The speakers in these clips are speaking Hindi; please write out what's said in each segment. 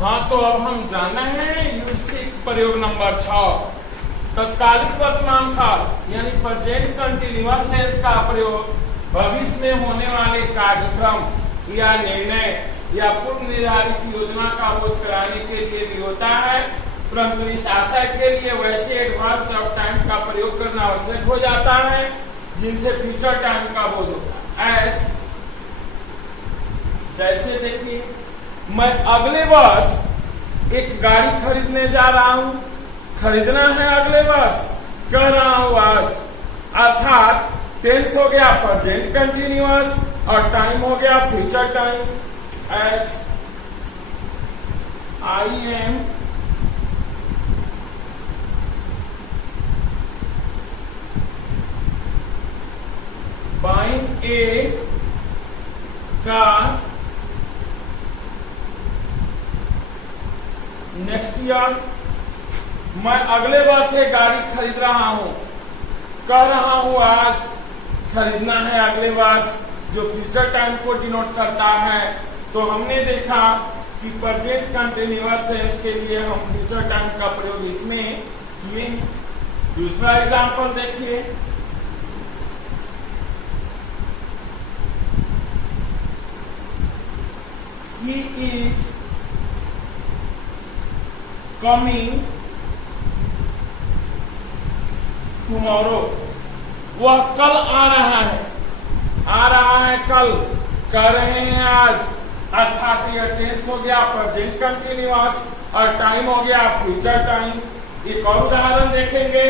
हाँ, तो अब हम जाना है U6 प्रयोग नंबर 6 तत्कालिक वर्तमान काल यानी प्रेजेंट कंटिन्यूअस टेंस का प्रयोग भविष्य में होने वाले कार्यक्रम या निर्णय या पूर्व निर्धारित योजना का बोध कराने के लिए भी होता है, परंतु इस आशय के लिए वैसे एडवांस ऑफ टाइम का प्रयोग करना आवश्यक हो जाता है जिनसे फ्यूचर टाइम का बोध होता है। एज जैसे देखिए, मैं अगले वर्ष एक गाड़ी खरीदने जा रहा हूं, खरीदना है अगले वर्ष, कह रहा हूं आज, अर्थात टेंस हो गया प्रेजेंट कंटिन्यूअस और टाइम हो गया future time. As I am buying a car next year, मैं अगले वर्ष एक गाड़ी खरीद रहा हूं, कह रहा हूं आज, खरीदना है अगले वर्ष, जो फ्यूचर टाइम को डिनोट करता है। तो हमने देखा कि प्रेजेंट कंटिन्यूअस टेंस के लिए हम फ्यूचर टाइम का प्रयोग इसमें किए। दूसरा एग्जांपल देखिए, he is coming tomorrow, वह कल आ रहा है, कल, कह रहे हैं आज, अर्थात यह टेंस हो गया प्रेजेंट कंटिन्यूअस और टाइम हो गया फ्यूचर टाइम। एक और उदाहरण देखेंगे,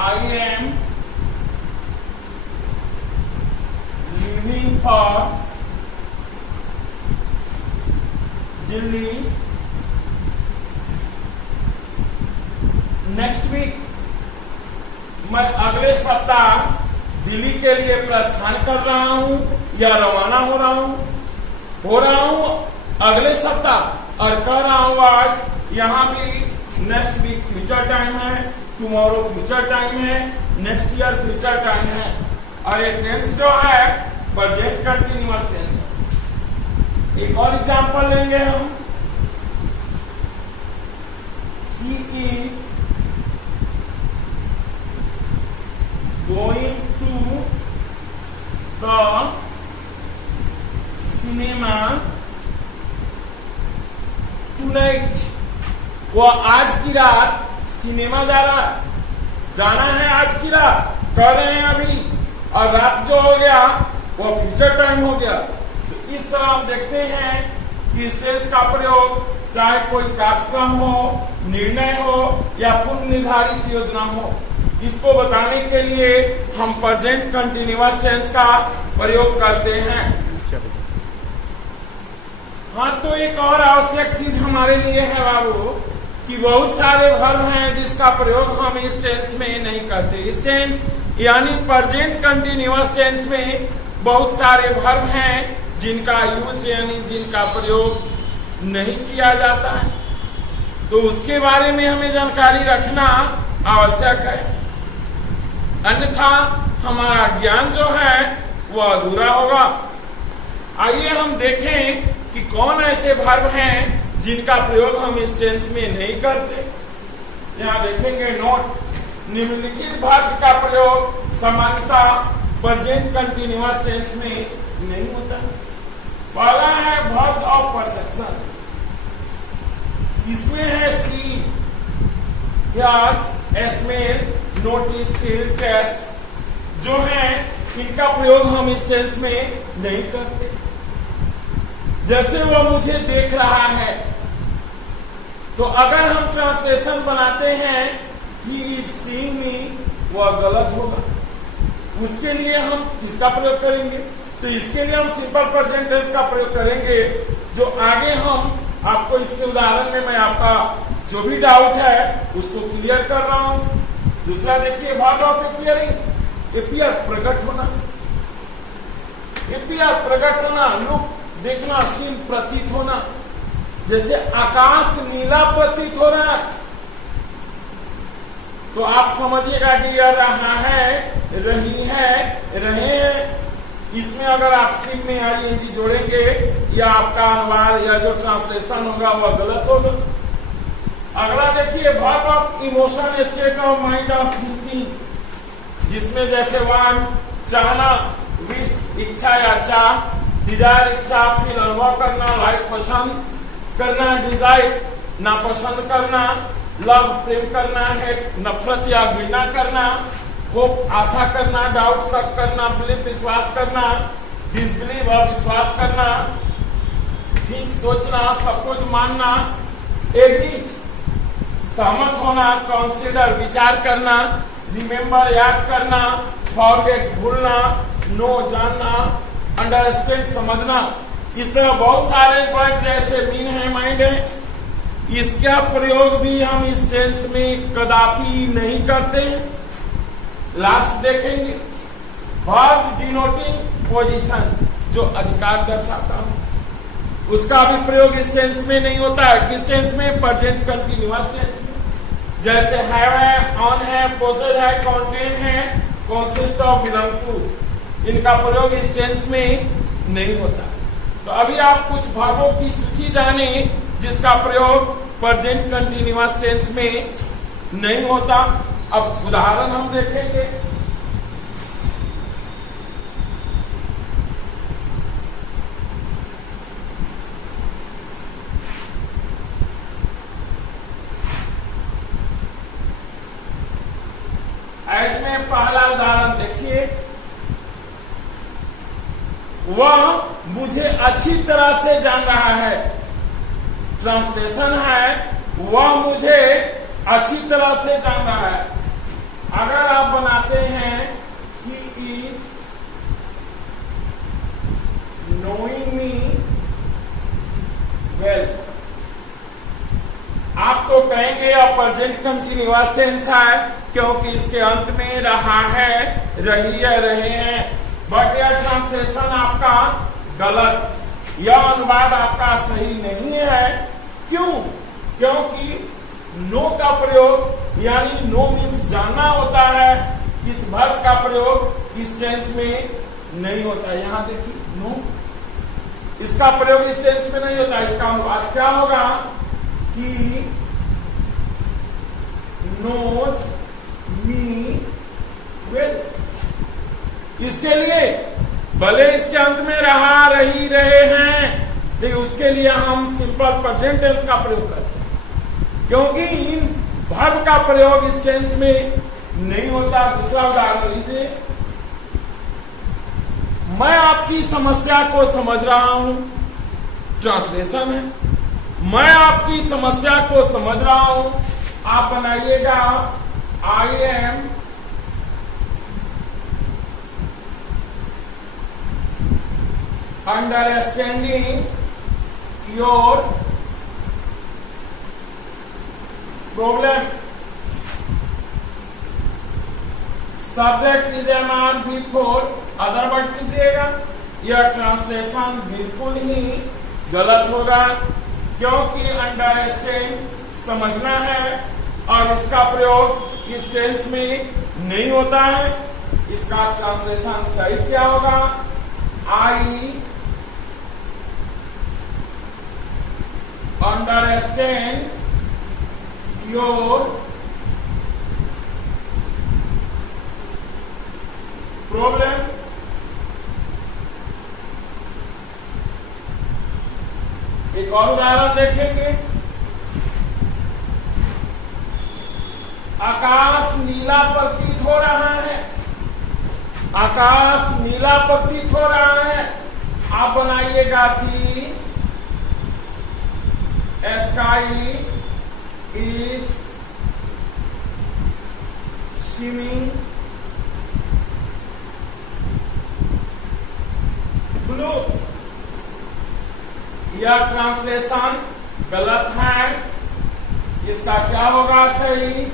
I am leaving for Delhi next week, मैं अगले सप्ताह दिल्ली के लिए प्रस्थान कर रहा हूं या रवाना हो रहा हूं अगले सप्ताह, और कह रहा हूं आज। यहां भी नेक्स्ट वीक फ्यूचर टाइम है, टुमारो फ्यूचर टाइम है, नेक्स्ट ईयर फ्यूचर टाइम है, और ये टेंस जो है प्रेजेंट कंटिन्यूअस टेंस है। एक और एग्जांपल लेंगे हम, he is going to the cinema tonight, वो आज की रात सिनेमा जाना है आज की रात, कह रहे हैं अभी, और रात जो हो गया वो फ्यूचर टाइम हो गया। तो इस तरह हम देखते हैं कि इस टेंस का प्रयोग चाहे कोई कार्यक्रम हो, निर्णय हो या पूर्व निर्धारित योजना हो, इसको बताने के लिए हम प्रेजेंट कंटिन्यूअस टेंस का प्रयोग करते हैं। हाँ, तो एक और आवश्यक चीज हमारे लिए है बाबू कि बहुत सारे वर्ब हैं जिसका प्रयोग हम इस टेंस में नहीं करते। इस टेंस यानी प्रेजेंट कंटिन्यूअस टेंस में बहुत सारे वर्ब हैं जिनका यूज यानी जिनका प्रयोग नहीं किया जाता है, तो उसके बारे में हमें जानकारी रखना आवश्यक है, अन्यथा हमारा ज्ञान जो है वो अधूरा होगा। आइए हम देखें कि कौन ऐसे वर्ब हैं जिनका प्रयोग हम इस टेंस में नहीं करते। यहां देखेंगे नोट, निम्नलिखित वर्ब का प्रयोग सामान्यतः प्रेजेंट कंटिन्यूअस टेंस में नहीं होता है। पहला है वर्ब ऑफ परसेप्शन, इसमें है see, hear, smell, notice, feel, taste, जो है इनका प्रयोग हम इस टेंस में नहीं करते। जैसे वो मुझे देख रहा है, तो अगर हम ट्रांसलेशन बनाते हैं ही इज सीइंग मी, वह गलत होगा। उसके लिए हम किसका प्रयोग करेंगे? तो इसके लिए हम सिंपल प्रेजेंट टेंस का प्रयोग करेंगे, जो आगे हम आपको इसके उदाहरण में मैं आपका जो भी डाउट है उसको क्लियर कर रहा हूं। दूसरा देखिए, वर्ब ऑफ अपीयरिंग, अपीयर प्रकट होना, अपीयर प्रकट होना, लुक देखना, सीन प्रतीत होना, जैसे आकाश नीला प्रतीत हो रहा है, तो आप समझिएगा कि यह रहा है रही है, रहे हैं। इसमें अगर आप सिम में आईएनजी जोड़ेंगे या आपका अनुवाद या जो ट्रांसलेशन होगा वह गलत होगा। अगला देखिए verb of emotion, state of mind of thinking, जिसमें जैसे वन चाहना, विश इच्छा या चाह, डिजायर इच्छा, फील अनुभव करना, लाइक पसंद करना, डिजायर नापसंद करना, लव प्रेम करना, हेट नफरत या घृणा करना, होप आशा करना, डाउट शक करना, बिलीव विश्वास करना, डिसबिलीव अविश्वास करना, थिंक सोचना, सब कुछ मानना, एग्री सहमत होना, कंसीडर विचार करना, रिमेम्बर याद करना, फॉरगेट भूलना, नो जानना, अंडरस्टैंड समझना। इस तरह बहुत सारे वर्ड जैसे मीन है, माइंड है, इसका प्रयोग भी हम इस टेंस में कदापि नहीं करते हैं। लास्ट देखेंगे वर्ब डिनोटिंग पोजीशन, जो अधिकार दर्शाता है, उसका भी प्रयोग इस टेंस में नहीं होता है। किस टेंस में? प्रेजेंट कंटीन्यूअस टेंस में। जैसे हैव है, ऑन है, पोसेड है, कंटेन है, कंसिस्ट ऑफ, बिलोंग टू, इनका प्रयोग इस टेंस में नहीं होता। तो अभी आप कुछ वर्बों की सूची जाने जिसका प्रयोग प्रेजेंट कंटीन्यूअस टेंस में नहीं होता। अब उदाहरण हम देखेंगे। आज में पहला उदाहरण देखिए, वह मुझे अच्छी तरह से जान रहा है। ट्रांसलेशन है वह मुझे अच्छी तरह से जान रहा है। अगर आप बनाते हैं he is knowing me well, आप तो कहेंगे अब प्रेजेंट कंटीन्यूअस टेंस है क्योंकि इसके अंत में रहा है, रही है, रहे हैं। बट यह ट्रांसलेशन आपका गलत, यह अनुवाद आपका सही नहीं है। क्यों? क्योंकि नो का प्रयोग यानी नो मीन्स जानना होता है, इस वर्ब का प्रयोग इस टेंस में नहीं होता। यहां देखिए नो, इसका प्रयोग इस टेंस में नहीं होता। इसका अनुवाद क्या होगा? He knows me well। इसके लिए भले इसके अंत में रहा, रही, रहे हैं, लेकिन उसके लिए हम सिंपल प्रेजेंट टेंस का प्रयोग करते हैं क्योंकि इन वर्ब का प्रयोग इस टेंस में नहीं होता। दूसरा उदाहरण लीजिए, मैं आपकी समस्या को समझ रहा हूं। ट्रांसलेशन है मैं आपकी समस्या को समझ रहा हूं। आप बनाइएगा I am understanding your problem. Subject is a मान बिफोर अदर वर्ड कीजिएगा। यह ट्रांसलेशन बिल्कुल ही गलत होगा क्योंकि अंडरस्टैंड समझना है और इसका प्रयोग इस टेंस में नहीं होता है। इसका ट्रांसलेशन सही क्या होगा? I understand your problem. एक और उदाहरण देखेंगे। आकाश नीला प्रतीत हो रहा है। आकाश नीला प्रतीत हो रहा है। आप बनाइएगा दी स्काई इज स्विमिंग ब्लू। यह ट्रांसलेशन गलत है। इसका क्या होगा सही?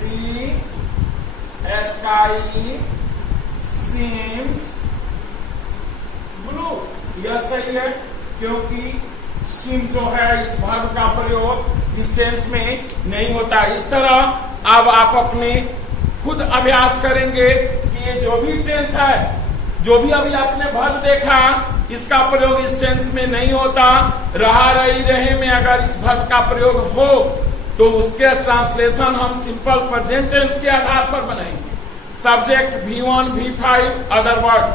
दी स्काई सीम्स ब्लू। यह सही है क्योंकि सिम जो है इस वर्ब का प्रयोग इस टेंस में नहीं होता। इस तरह अब आप अपने खुद अभ्यास करेंगे कि जो भी टेंस है, जो भी अभी आपने वर्ब देखा, इसका प्रयोग इस टेंस में नहीं होता। रहा, रही, रहे में अगर इस वर्ब का प्रयोग हो तो उसके ट्रांसलेशन हम सिंपल प्रेजेंट टेंस के आधार पर बनाएंगे। Subject V1 V5 other word,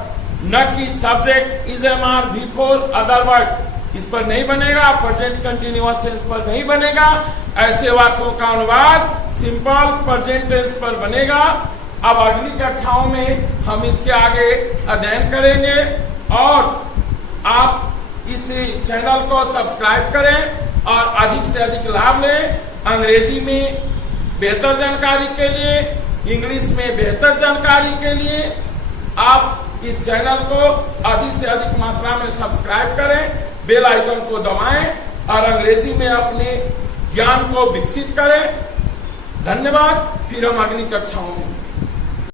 न कि subject is MR V4 other word. इस पर नहीं बनेगा, प्रेजेंट कंटिन्यूअस टेंस पर नहीं बनेगा। ऐसे वाक्यों का अनुवाद सिंपल प्रेजेंट टेंस पर बनेगा। अब अगली कक्षाओं में हम इसके आगे अध्ययन करेंगे और आप इस चैनल को सब्सक्राइब करें और अधिक से अधिक लाभ लें। अंग्रेजी में बेहतर जानकारी के लिए, इंग्लिश में बेहतर जानकारी के लिए आप इस चैनल को अधिक से अधिक मात्रा में सब्सक्राइब करें, बेल आइकन को दबाएं और अंग्रेजी में अपने ज्ञान को विकसित करें। धन्यवाद। फिर हम अगली कक्षाओं में